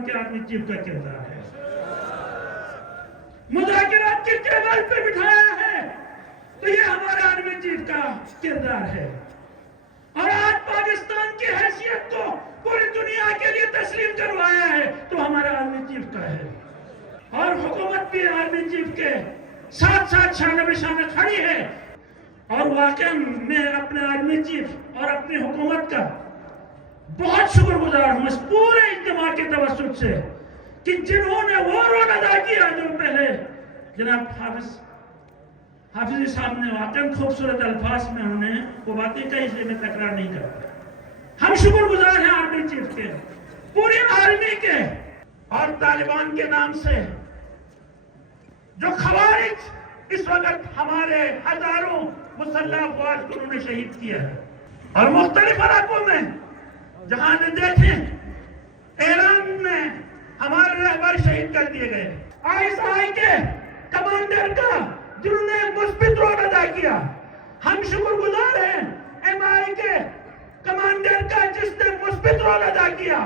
پاکستان کے army chief کا کردار ہے. مذاکرات کی ٹیبل پہ بٹھایا ہے تو یہ ہمارے آرمی چیف کا کردار ہے. اور آج پاکستان کی حیثیت کو پوری دنیا کے لیے تسلیم کروایا ہے تو ہمارا آرمی چیف کا ہے. اور حکومت بھی آرمی چیف کے ساتھ ساتھ شانہ بہ شانہ کھڑی ہے. اور واقعا میں اپنے آرمی چیف اور اپنی حکومت کا بہت شکر گزار ہوں اس پورے اجتماع کے توسط سے کہ جنہوں نے وہ رول ادا کیا جو پہلے جناب حافظی صاحب نے واقعا خوبصورت الفاظ میں انہیں وہ باتیں کہیں سے میں تکرار نہیں کرتا. ہم شکر گزار ہیں آرمی چیف کے, پوری آرمی کے. اور طالبان کے نام سے جو خوارج اس وقت ہمارے ہزاروں مسلح افواج کو انہوں نے شہید کیا ہے. اور مختلف علاقوں میں جہاں نے دیکھیں ایران میں ہمارے رہبر شہید کر دیے گئے. ISI کے کمانڈر کا جنہوں نے مثبت رول ادا کیا. ہم شکر گزار ہیں MI کے کمانڈر کا جس نے مثبت رول ادا کیا.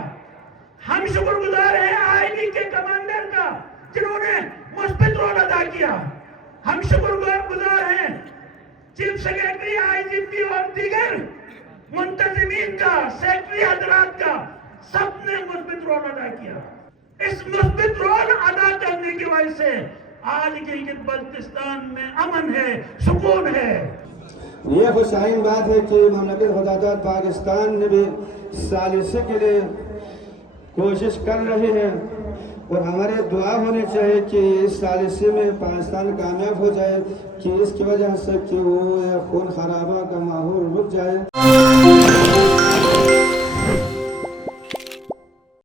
ہم شکر گزار ہیں IB کے کمانڈر کا جنہوں نے مثبت رول ادا کیا. ہم شکر گزار ہیں چیف سیکرٹری IGP اور دیگر منتظمین کا, سیکرٹری حضرات کا, سب نے مثبت رول ادا کیا. اس مثبت رول ادا کرنے کی وجہ سے آج گلگت بلتستان میں امن ہے, سکون ہے. یہ خوشائن بات ہے کہ مملکت خداداد پاکستان نے بھی ثالثے کے لیے کوشش کر رہی ہے اور ہمارے دعا ہونی چاہیے کہ اس ثالثے میں پاکستان کامیاب ہو جائے, کہ اس کی وجہ سے کہ وہ خون خرابہ کا ماحول رک جائے.